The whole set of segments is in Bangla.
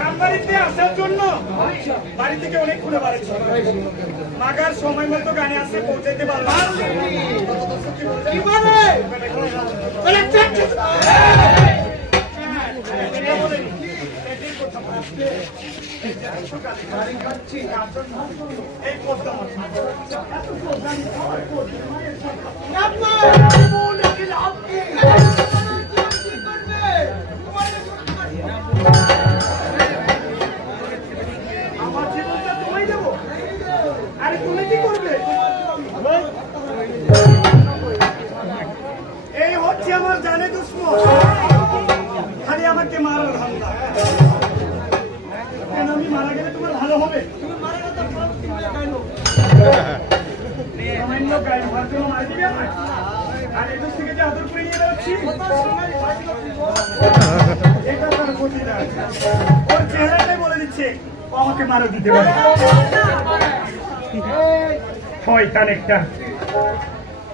এই নাবালক সেবা করে মাথা গ্রাম বাড়িতে আসার জন্য বাড়ি থেকে অনেক ঘুরে বাড়িছে মাগার সময় মতো গানে আসে পৌঁছাইতে পারলাম এই পদ্মা আমার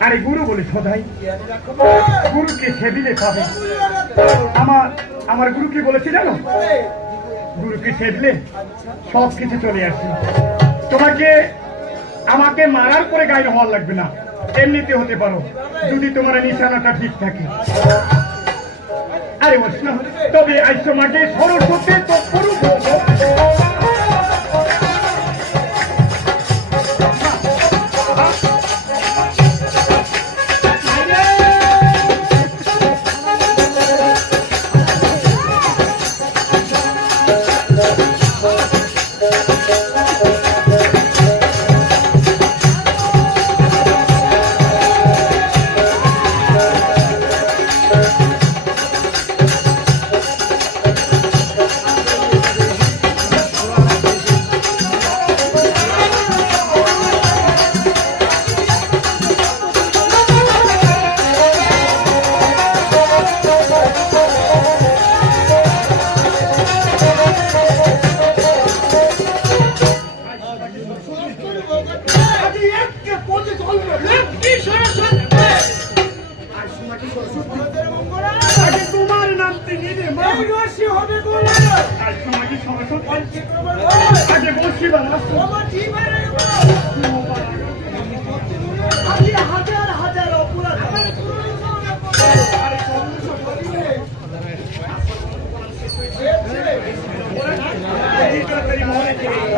আরে গুরু বলে সদাই গুরুকে সেবিলে পাবে আমার আমার গুরু কি বলেছে জানো গুরুকে সেবলে সব কিছু চলে আসে তোমাকে, আমাকে মারার পরে গায়ে হওয়ার লাগবে না। এমনিতে হতে পারো, যদি তোমার নিশানাটা ঠিক থাকে। আরে বস না তবে আজ তোমাকে সরস্বতী তো পুরুষ হবে বলে আজ তোমাকে সরস্বতী আগে বসি বাবা হাজার হাজার অপরাধ। শিল্পীর